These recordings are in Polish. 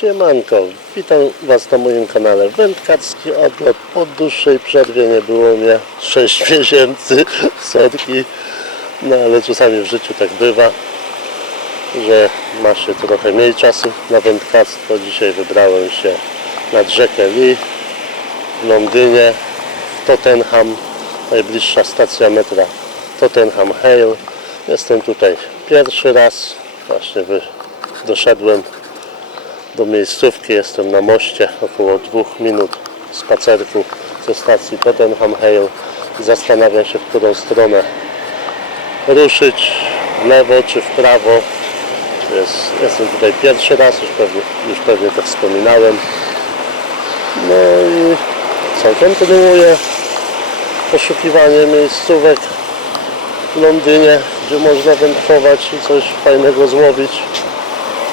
Siemanko, witam Was na moim kanale Wędkarski Odlot. Po dłuższej przerwie nie było mnie 6 miesięcy, setki, no ale czasami w życiu tak bywa, że ma się trochę mniej czasu na wędkarstwo. Dzisiaj wybrałem się nad rzekę Lee w Londynie, w Tottenham, najbliższa stacja metra Tottenham Hale. Jestem tutaj pierwszy raz, właśnie doszedłem do miejscówki. Jestem na moście, około dwóch minut spacerku ze stacji Tottenham Hale. Zastanawiam się, w którą stronę ruszyć, w lewo czy w prawo. Jest, jestem tutaj pierwszy raz, już pewnie, już pewnie to wspominałem. No i co, kontynuuję poszukiwanie miejscówek w Londynie, gdzie można wędkować i coś fajnego złowić.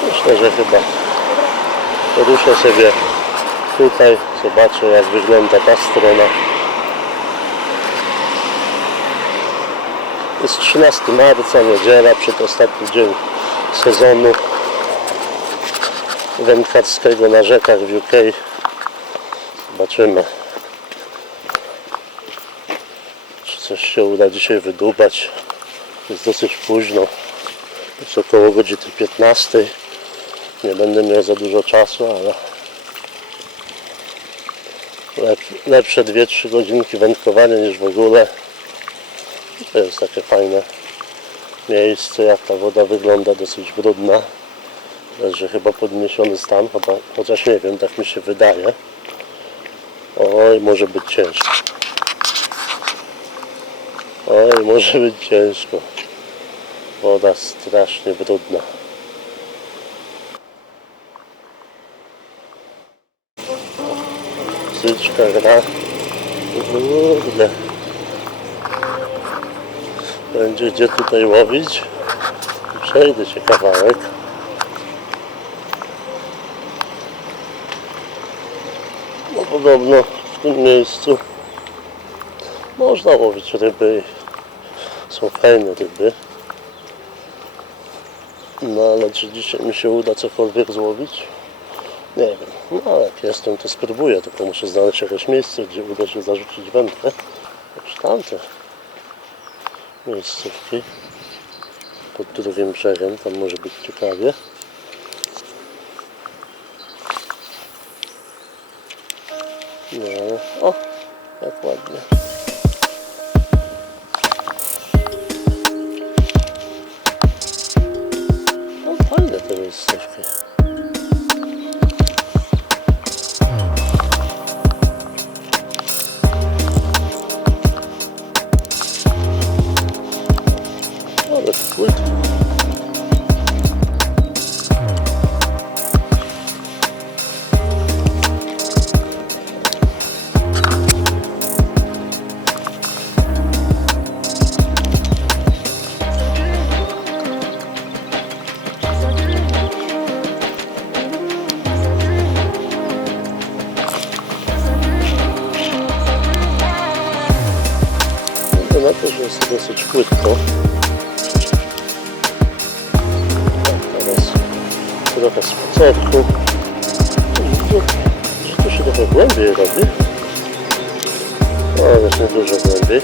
Myślę, że chyba Ruszę sobie tutaj, zobaczę jak wygląda ta strona. Jest 13 marca, niedziela, przedostatni dzień sezonu wędkarskiego na rzekach w UK. Zobaczymy, czy coś się uda dzisiaj wydubać. Jest dosyć późno, jest około godziny 15. Nie będę miał za dużo czasu, ale lep, lepsze 2-3 godzinki wędkowania niż w ogóle. To jest takie fajne miejsce, jak ta woda wygląda, dosyć brudna. Leży chyba podniesiony stan, chyba, chociaż nie wiem, tak mi się wydaje. Oj, może być ciężko. Oj, może być ciężko. Woda strasznie brudna. Gra. Kurde. Będzie gdzie tutaj łowić. Przejdę się kawałek. No podobno w tym miejscu można łowić ryby. Są fajne ryby. No ale czy dzisiaj mi się uda cokolwiek złowić? Nie wiem, no jak jestem to spróbuję, tylko muszę znaleźć jakieś miejsce, gdzie uda się zarzucić wędkę. Już tamte miejscówki pod drugim brzegiem, tam może być ciekawie. No, o, jak ładnie. To, że jest dosyć płytko. Teraz trochę spacerku. Widzę, że tu się trochę głębiej robi. O, już nie dużo głębiej.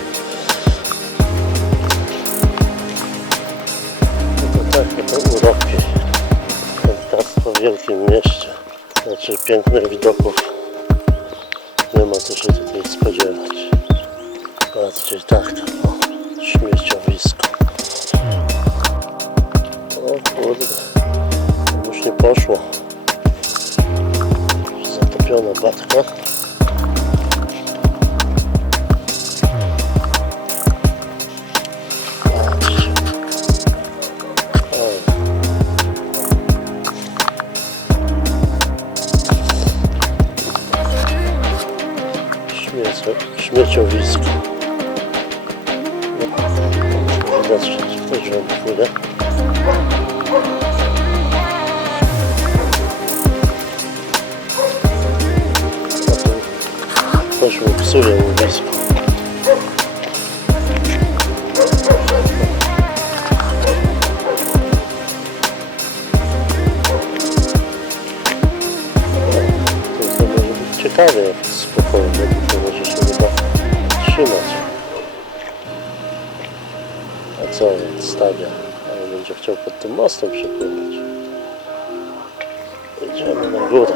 No to takie to uroki. Wędkarstwo w wielkim mieście. Znaczy pięknych widoków. Nie ma co się tutaj spodziewać. Patrzcie, tak to. O, śmieciowisko. O kurde, już nie poszło. Zatopiona batka. Śmieciowisko. сейчас тоже да? Потом пошел в. Чекали спокойно. Stawia? Ale będzie chciał pod tym mostem przepłynąć. Idziemy na górę.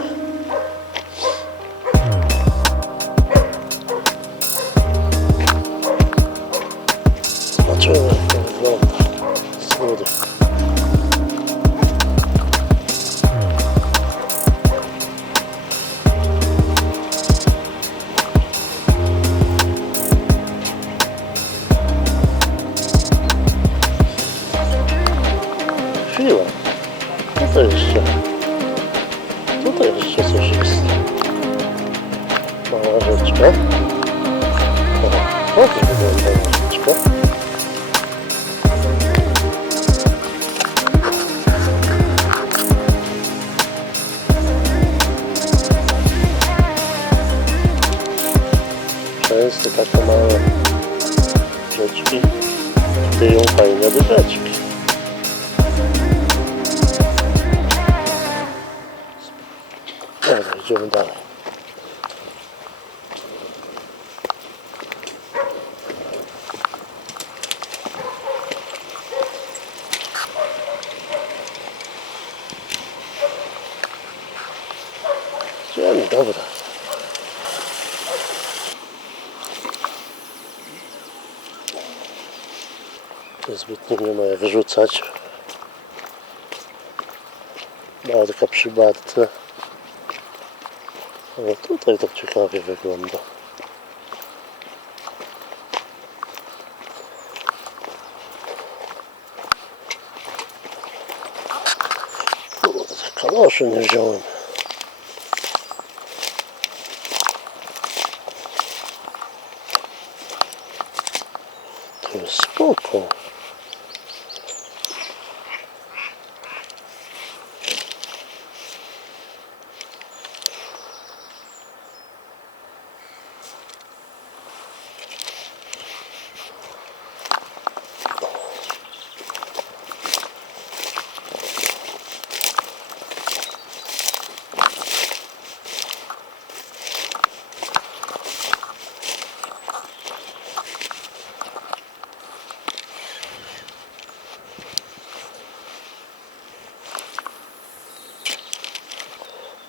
Tutaj jeszcze coś jest. Mała rzeczka. O, tak wygląda rzeczka. Często takie małe rzeczki kryją fajne drzeczki. Idziemy dalej. Idziemy, dobra. Zbytnio nie ma jak rzucać. Barka przy barce. Ale tutaj tak ciekawie wygląda. Kaloszy nie wziąłem. To jest spoko.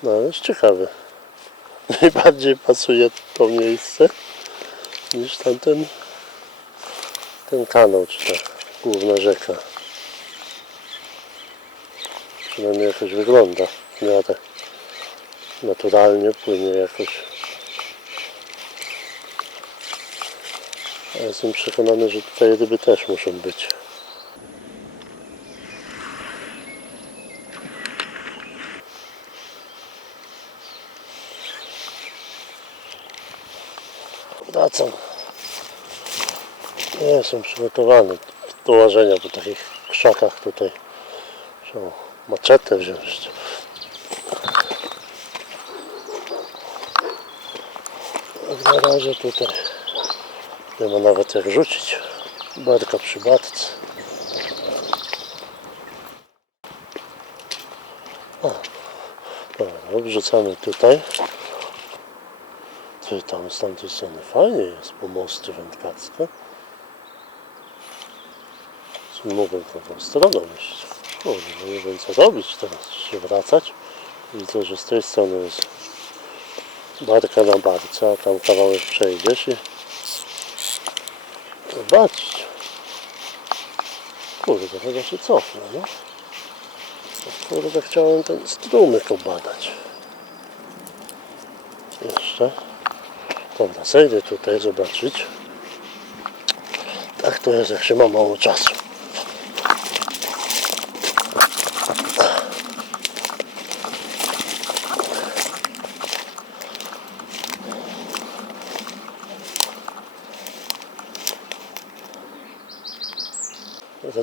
No jest ciekawe. Najbardziej pasuje to miejsce niż tamten ten kanał, czy ta główna rzeka. Przynajmniej jakoś wygląda w miarę naturalnie, płynie jakoś. A jestem przekonany, że tutaj ryby też muszą być. Nie jestem przygotowany do łażenia po takich krzakach tutaj. Trzeba maczetę wziąć. Jak na razie tutaj nie ma nawet jak rzucić. Barka przy barce. O, dobra, wrzucamy tutaj. Ty tam z tamtej strony fajnie jest po moście wędkarskie. Co Mogę tą stroną iść. Kurde, no nie wiem co robić teraz, się wracać. Widzę, że z tej strony jest barka na barce, a tam kawałek przejdziesz i zobaczyć. Kurde, chyba się cofnę, no. Kurde, chciałem ten strumyk obadać. Jeszcze. Dobra, zejdę tutaj zobaczyć. Tak to jest, jak się ma mało czasu.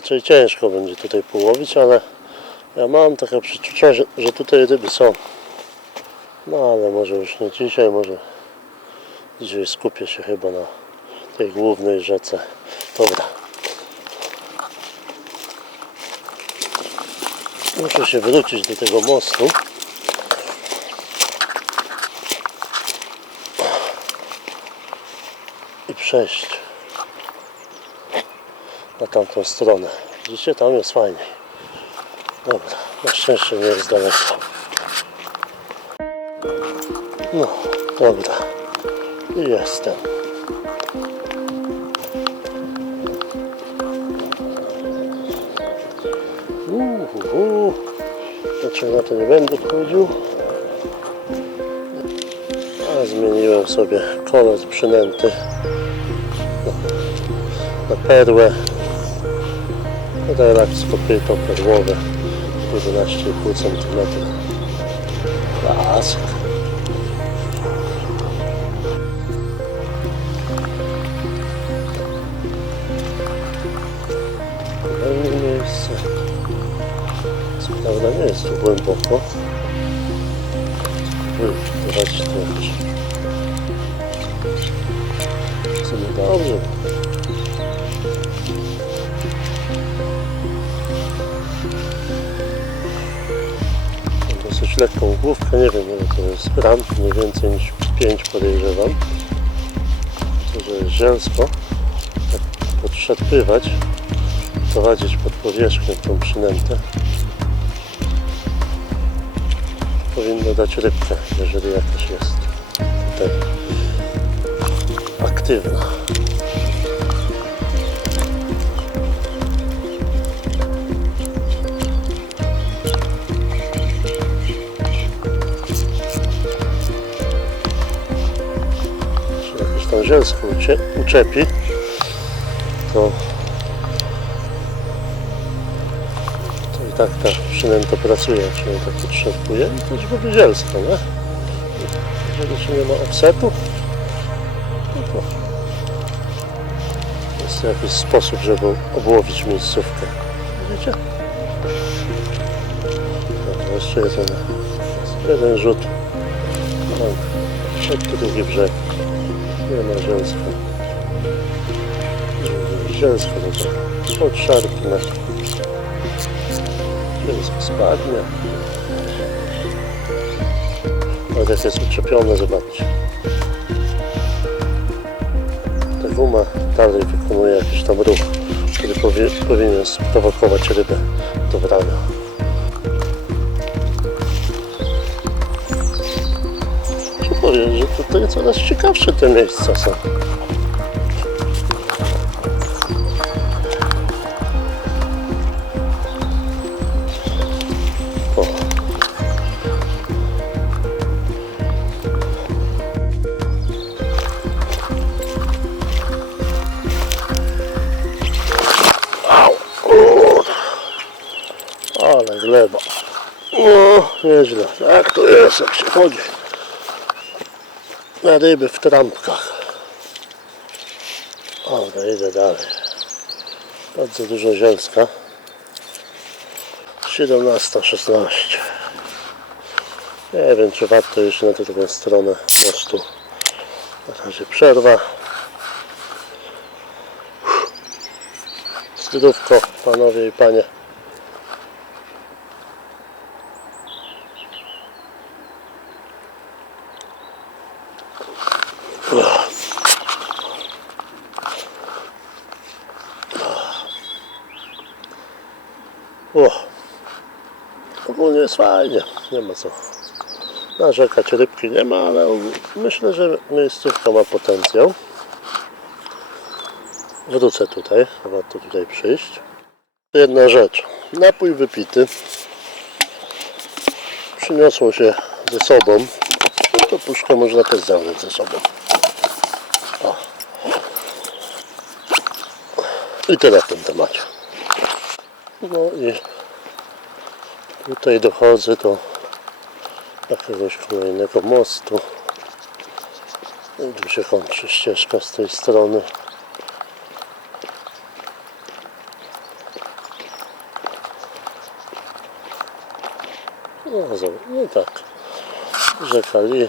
raczej ciężko będzie tutaj połowić, ale ja mam takie przeczucia, że, że tutaj ryby są. No ale może już nie dzisiaj, może dzisiaj skupię się chyba na tej głównej rzece. Dobra. Muszę się wrócić do tego mostu. I przejść na tamtą stronę. Widzicie, tam jest fajniej. Dobra, na szczęście nie jest daleko. No, dobra. I jestem. Uhu, Dlaczego to nie będę wchodził? A zmieniłem sobie kolor przynęty na, na perłę. Relaks kopyto perłowe 11,5 cm. Miejsce. Co prawda nie jest tu głęboko. Wyprowadzić to jakoś. W dobrze. Lekką główkę, nie wiem ile to jest gram, mniej więcej niż 5 podejrzewam. To, że jest zielsko, tak podszarpywać, prowadzić pod powierzchnię tą przynętę. Powinno dać rybkę, jeżeli jakaś jest tutaj aktywna. Ucie, uczepi, to, to i tak ta przynęta pracuje, jak się tak podszarpuje i już będzie zielsko, nie? Jeżeli się nie ma offsetu, no to jest jakiś sposób, żeby obłowić miejscówkę. Widzicie? Dobra, jeszcze jeden, jeden rzut. Tak, od drugi brzeg. Nie ma zielska. Zielsko to tak podszarpnę. Zielsko spadnie. Ale jak jest uczepione, zobaczcie. Ta guma dalej wykonuje jakiś tam ruch, który powie, powinien sprowokować rybę do brania. Powiedzieć, że tutaj coraz ciekawsze te miejsca są. Ale gleba. No, nieźle. Tak to jest, jak się chodzi na ryby w trampkach. No idę dalej. Bardzo dużo zielska. 17-16. Nie wiem, czy warto już na drugą stronę mostu. Na razie przerwa. Zdrówko, panowie i panie. O, ogólnie jest fajnie, nie ma co narzekać, rybki nie ma, ale myślę, że miejscówka ma potencjał. Wrócę tutaj, warto tutaj przyjść. Jedna rzecz, napój wypity przyniosło się ze sobą, to puszkę można też zabrać ze sobą. O. I tyle w tym temacie. No i tutaj dochodzę do jakiegoś kolejnego mostu. Tu się kończy ścieżka z tej strony. No, no tak. Rzeka Li.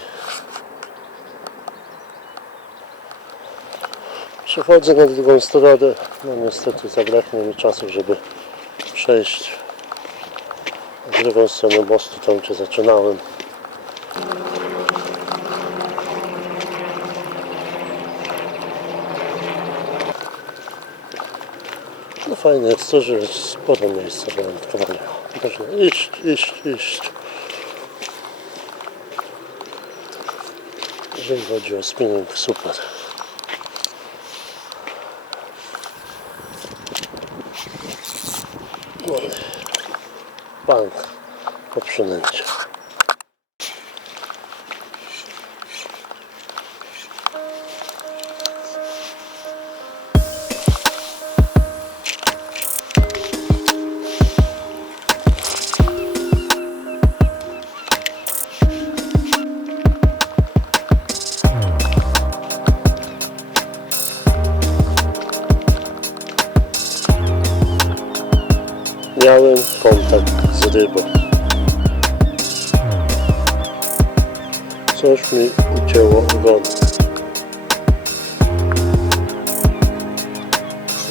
Przechodzę na drugą stronę. No niestety zabraknie mi czasu, żeby przejść w drugą stronę mostu, tam gdzie zaczynałem. No fajne jest to, że jest sporo miejsca do wędkowania. Można iść, iść, iść. Jeżeli chodzi o spinning, super. Bank po.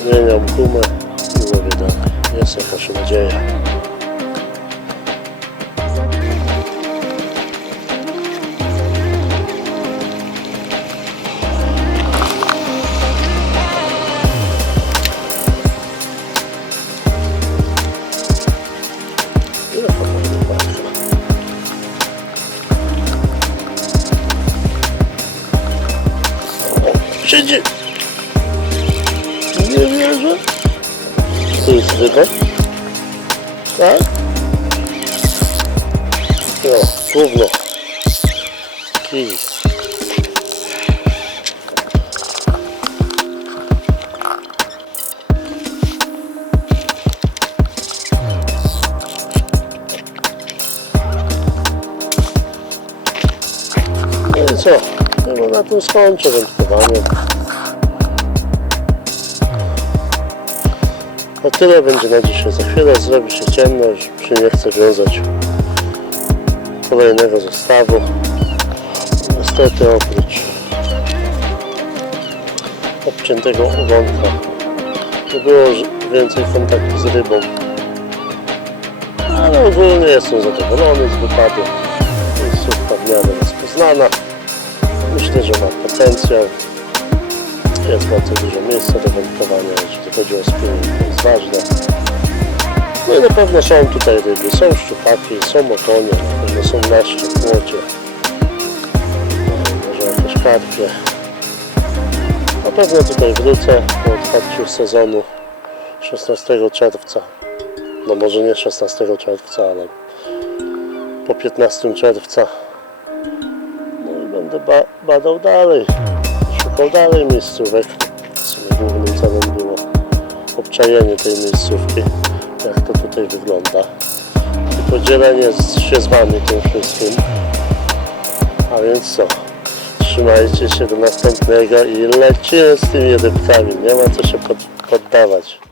Zmieniam gumę i łowię dalej. Jest jakaś nadzieja. Siedzi! Ryba? Tak? No, słowno. Kij. No co? Chyba na tym skończę wędkowanie. O tyle będzie na dzisiaj. Za chwilę zrobi się ciemno, już się nie chcę wiązać kolejnego zestawu. Niestety oprócz obciętego ogonka nie było więcej kontaktu z rybą. Ale ogólnie jestem zadowolony z wypadu. Miejscówka w miarę rozpoznana. Myślę, że ma potencjał. Jest bardzo dużo miejsca do wędkowania, jeśli chodzi o spinning, to jest ważne. No i na pewno są tutaj ryby, są szczupaki, są okonie, na pewno są leszcze, płocie, może jakieś karpie. Na pewno tutaj wrócę po otwarciu sezonu 16 czerwca. No może nie 16 czerwca, ale po 15 czerwca. No i będę ba badał dalej, szukał dalej miejscówek. W sumie głównym celem było obczajenie tej miejscówki, jak to tutaj wygląda. I podzielenie się z Wami tym wszystkim. A więc co? Trzymajcie się do następnego i lecimy z tymi rybkami. Nie ma co się pod, poddawać.